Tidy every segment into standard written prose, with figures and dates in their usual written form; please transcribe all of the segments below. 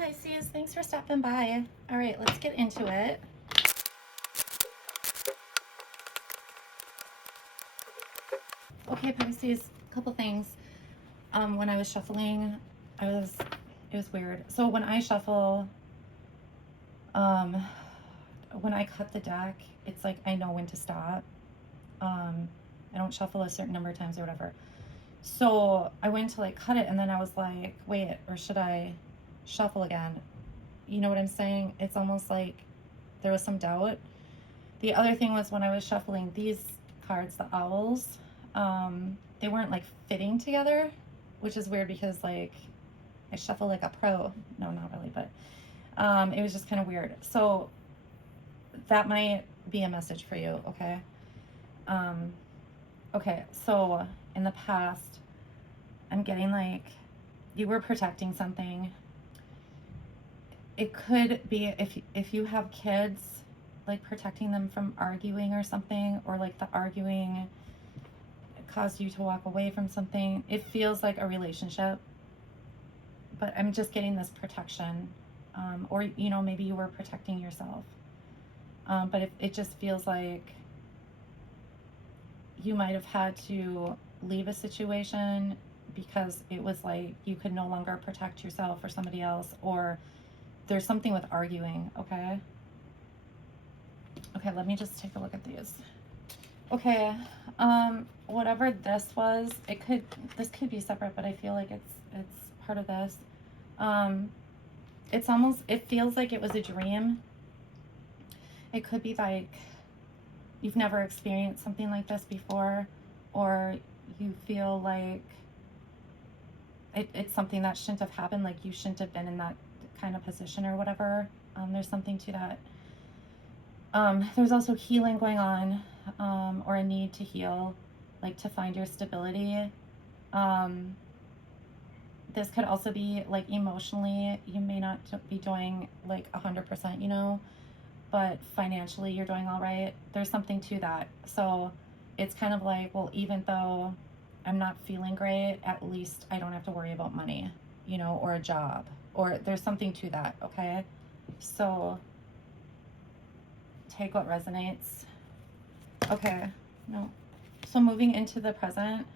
Pisces, thanks for stopping by. All right, let's get into it. Okay, Pisces, a couple things. When I was shuffling, it was weird. So when I shuffle, when I cut the deck, it's like I know when to stop. I don't shuffle a certain number of times or whatever. So I went to like cut it, and then I was like, wait, or should I shuffle again? You know what I'm saying? It's almost like there was some doubt. The other thing was when I was shuffling these cards, the owls, they weren't like fitting together, which is weird because like I shuffle like a pro. No, not really, but it was just kind of weird. So that might be a message for you, okay? Okay, so in the past, I'm getting like you were protecting something. It could be if you have kids, like protecting them from arguing or something, or like the arguing caused you to walk away from something. It feels like a relationship, but I'm just getting this protection, or you know, maybe you were protecting yourself, but it just feels like you might have had to leave a situation because it was like you could no longer protect yourself or somebody else, or there's something with arguing. Okay, let me just take a look at these. Okay, whatever this was, this could be separate, but I feel like it's part of this. It feels like it was a dream. It could be like you've never experienced something like this before, or you feel like it's something that shouldn't have happened, like you shouldn't have been in that kind of position or whatever. There's something to that. There's also healing going on, or a need to heal, like to find your stability. This could also be like emotionally, you may not be doing like 100%, you know, but financially you're doing all right. There's something to that. So it's kind of like, well, even though I'm not feeling great, at least I don't have to worry about money, you know, or a job, or there's something to that. Okay, so take what resonates. Okay, no. So moving into the present.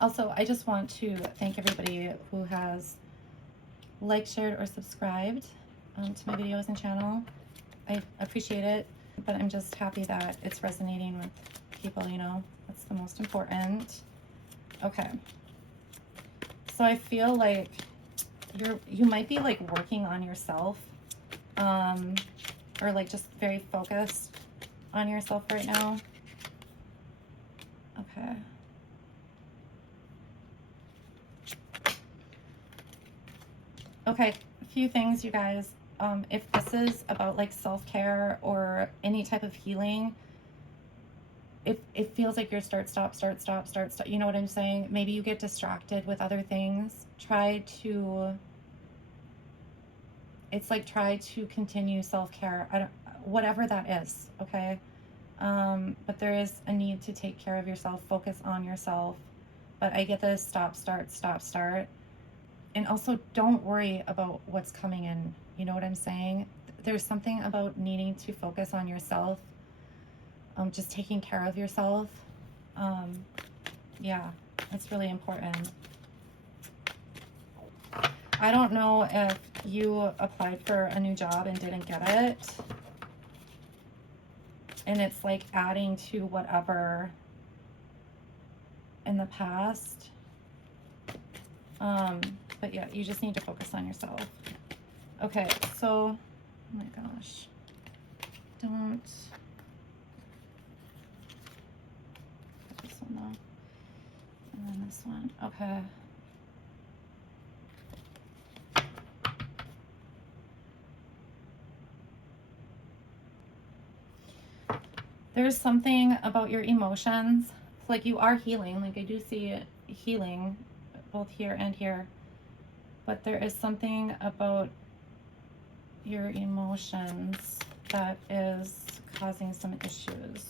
Also, I just want to thank everybody who has liked, shared, or subscribed to my videos and channel. I appreciate it, but I'm just happy that it's resonating with people, you know. That's the most important. Okay. So I feel like you might be like working on yourself, or like just very focused on yourself right now. Okay. Okay, a few things, you guys. If this is about like self-care or any type of healing, it feels like you're start, stop. You know what I'm saying? Maybe you get distracted with other things. Try to continue self-care. Whatever that is, okay? But there is a need to take care of yourself, focus on yourself. But I get this stop, start. And also don't worry about what's coming in. You know what I'm saying? There's something about needing to focus on yourself, just taking care of yourself. Yeah, that's really important. I don't know if you applied for a new job and didn't get it, and it's like adding to whatever in the past. But yeah, you just need to focus on yourself. Okay, so, oh my gosh, don't put this one off, and then this one. Okay. There's something about your emotions. It's like you are healing. Like I do see healing both here and here. But there is something about your emotions that is causing some issues.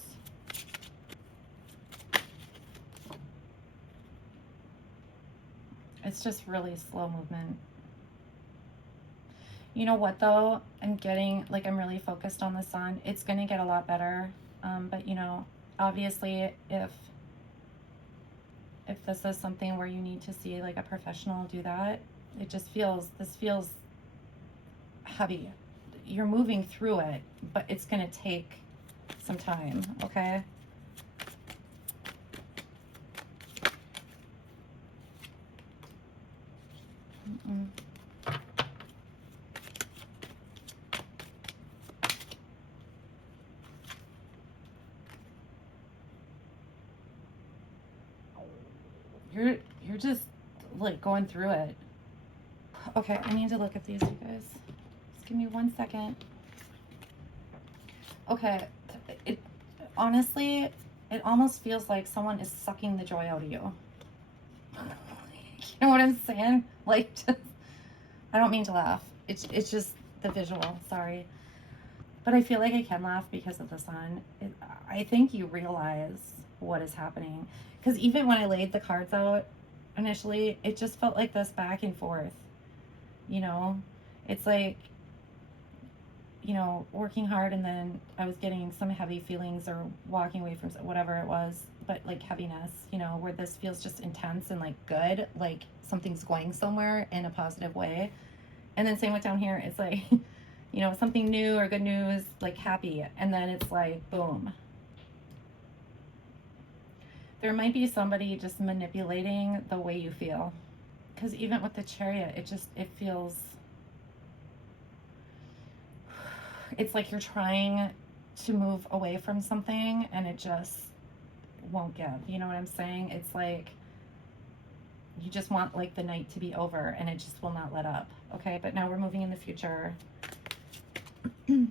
It's just really slow movement. You know what though? I'm getting, like, I'm really focused on the sun. It's going to get a lot better. But you know, obviously if this is something where you need to see like a professional do that, this feels heavy. You're moving through it, but it's going to take some time, okay? Mm-mm. You're just like going through it. Okay, I need to look at these, you guys. Just give me 1 second. Okay, it honestly, it almost feels like someone is sucking the joy out of you. You know what I'm saying? Like, just, I don't mean to laugh. It's just the visual. Sorry, but I feel like I can laugh because of the sun. I think you realize what is happening, because even when I laid the cards out initially, it just felt like this back and forth. You know, it's like, you know, working hard, and then I was getting some heavy feelings or walking away from whatever it was, but like heaviness, you know, where this feels just intense and like good, like something's going somewhere in a positive way. And then same with down here, it's like, you know, something new or good news, like happy, and then it's like boom. There might be somebody just manipulating the way you feel, because even with the Chariot, it feels, it's like you're trying to move away from something and it just won't give. You know what I'm saying? It's like you just want like the night to be over and it just will not let up. Okay, but now we're moving in the future. And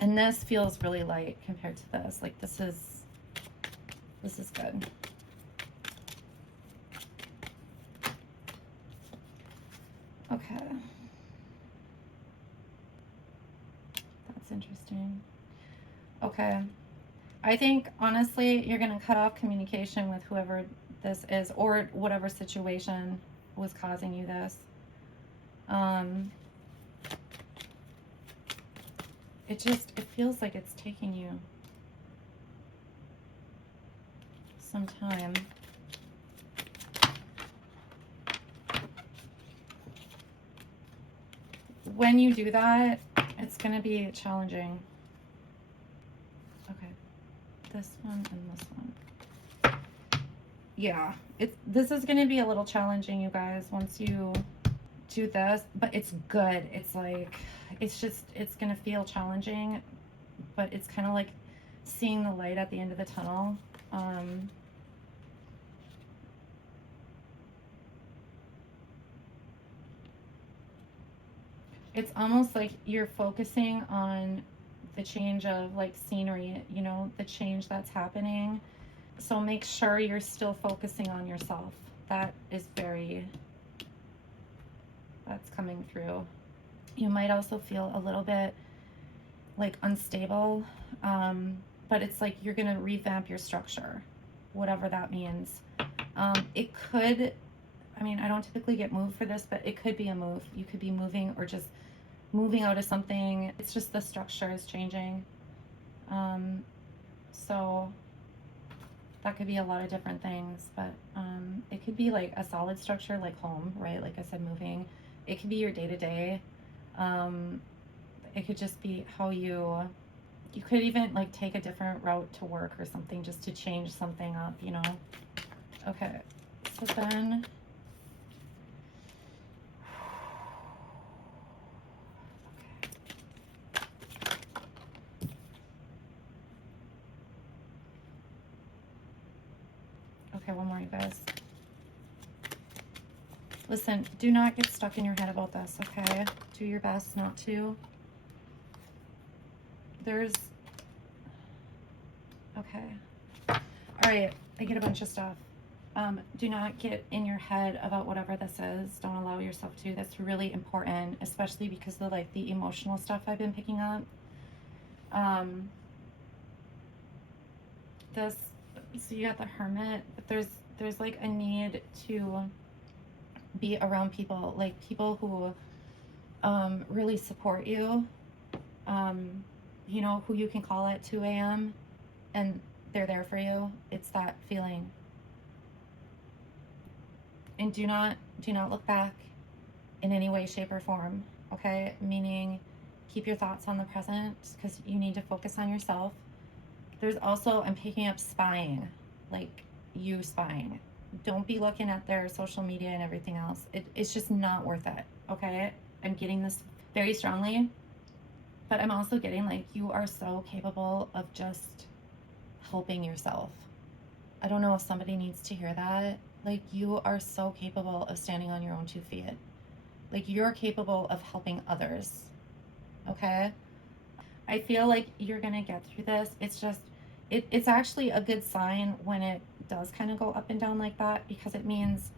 this feels really light compared to this. Like this is good. Okay. That's interesting. Okay. I think honestly, you're going to cut off communication with whoever this is or whatever situation was causing you this. It feels like it's taking you some time. When you do that, it's going to be challenging. Okay. This one and this one. Yeah, this is going to be a little challenging, you guys, once you do this, but it's good. It's like, it's going to feel challenging, but it's kind of like seeing the light at the end of the tunnel. It's almost like you're focusing on the change of like scenery, you know, the change that's happening. So make sure you're still focusing on yourself. That is that's coming through. You might also feel a little bit like unstable, but it's like you're going to revamp your structure, whatever that means. It could, I mean, I don't typically get moved for this, but it could be a move. You could be moving or just moving out of something. It's just the structure is changing. So that could be a lot of different things, but it could be like a solid structure like home, right? Like I said, moving. It could be your day-to-day. It could just be how you could even like take a different route to work or something just to change something up, you know? Okay, so then okay, one more, you guys. Listen, do not get stuck in your head about this, okay? Do your best not to. Okay. All right, I get a bunch of stuff. Do not get in your head about whatever this is. Don't allow yourself to. That's really important, especially because of like the emotional stuff I've been picking up. So you got the Hermit, but there's like a need to be around people, like people who really support you. You know, who you can call at 2 a.m. and they're there for you. It's that feeling. And do not look back in any way, shape, or form, okay? Meaning, keep your thoughts on the present, because you need to focus on yourself. There's also, I'm picking up spying, like you spying. Don't be looking at their social media and everything else. It's just not worth it, okay? I'm getting this very strongly, but I'm also getting like, you are so capable of just helping yourself. I don't know if somebody needs to hear that. Like, you are so capable of standing on your own 2 feet. Like, you're capable of helping others, okay? I feel like you're gonna get through this. It's just, it's actually a good sign when it does kind of go up and down like that, because it means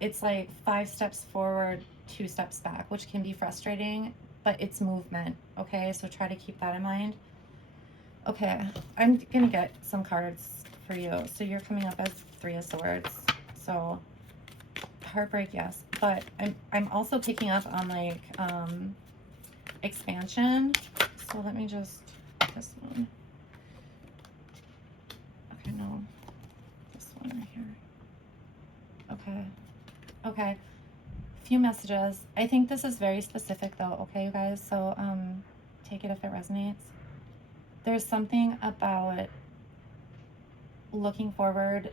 it's like 5 steps forward, 2 steps back, which can be frustrating, but it's movement, okay? So try to keep that in mind. Okay, I'm gonna get some cards for you. So you're coming up as 3 of Swords. So heartbreak, yes, but I'm also picking up on like expansion. So let me just, this one. Okay, no, this one right here. Okay. Few messages. I think this is very specific though, okay, you guys? So take it if it resonates. There's something about looking forward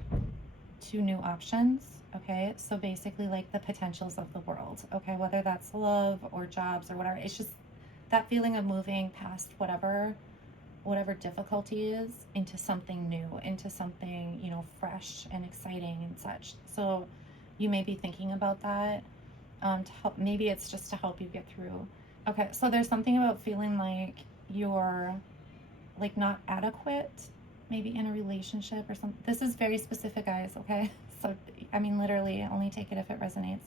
to new options, okay? So basically like the potentials of the world, okay? Whether that's love or jobs or whatever. It's just that feeling of moving past whatever difficulty is into something new, into something, you know, fresh and exciting and such. So you may be thinking about that to help. Maybe it's just to help you get through. Okay, so there's something about feeling like you're like not adequate, maybe in a relationship or something. This is very specific, guys, okay? So, I mean, literally, only take it if it resonates.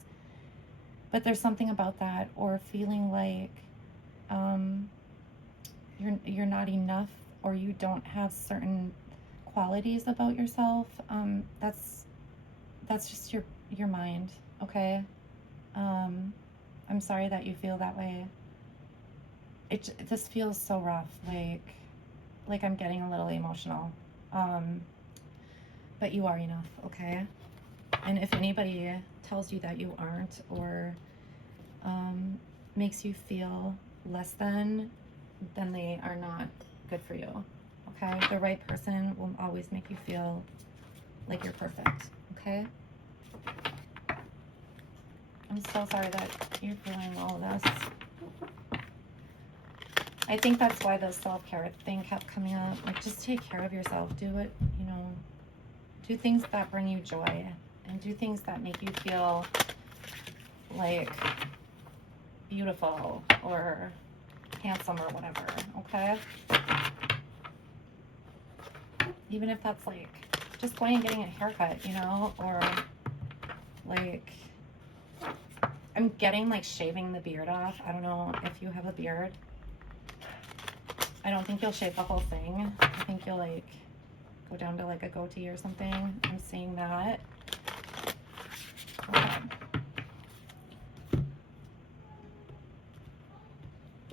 But there's something about that, or feeling like you're not enough, or you don't have certain qualities about yourself. That's just your mind, okay? I'm sorry that you feel that way. This feels so rough, like I'm getting a little emotional. But you are enough, okay? And if anybody tells you that you aren't, or makes you feel less than, then they are not good for you, okay? The right person will always make you feel like you're perfect, okay? I'm so sorry that you're feeling all of this. I think that's why the self-care thing kept coming up. Like, just take care of yourself. Do it, you know, do things that bring you joy, and do things that make you feel like beautiful or handsome or whatever, okay? Even if that's like just going and getting a haircut, you know, or like, I'm getting like shaving the beard off. I don't know if you have a beard. I don't think you'll shave the whole thing. I think you'll like go down to like a goatee or something. I'm seeing that. Okay.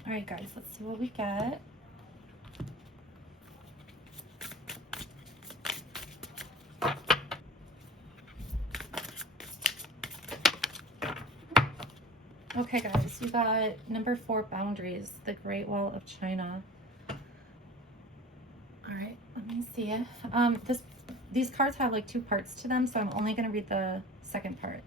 All right, guys, let's see what we get. Okay, guys, you got number 4, boundaries, the Great Wall of China. All right, let me see. These cards have like 2 parts to them, so I'm only going to read the second part.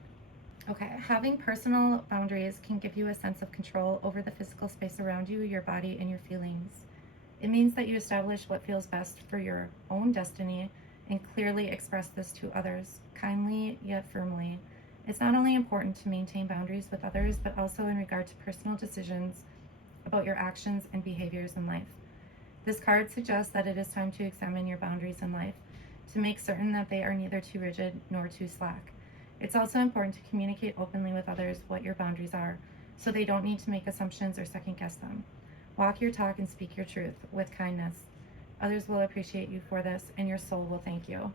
Okay, having personal boundaries can give you a sense of control over the physical space around you, your body, and your feelings. It means that you establish what feels best for your own destiny and clearly express this to others, kindly yet firmly. It's not only important to maintain boundaries with others, but also in regard to personal decisions about your actions and behaviors in life. This card suggests that it is time to examine your boundaries in life, to make certain that they are neither too rigid nor too slack. It's also important to communicate openly with others what your boundaries are, so they don't need to make assumptions or second guess them. Walk your talk and speak your truth with kindness. Others will appreciate you for this, and your soul will thank you.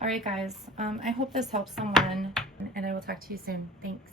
All right, guys, I hope this helps someone, and I will talk to you soon. Thanks.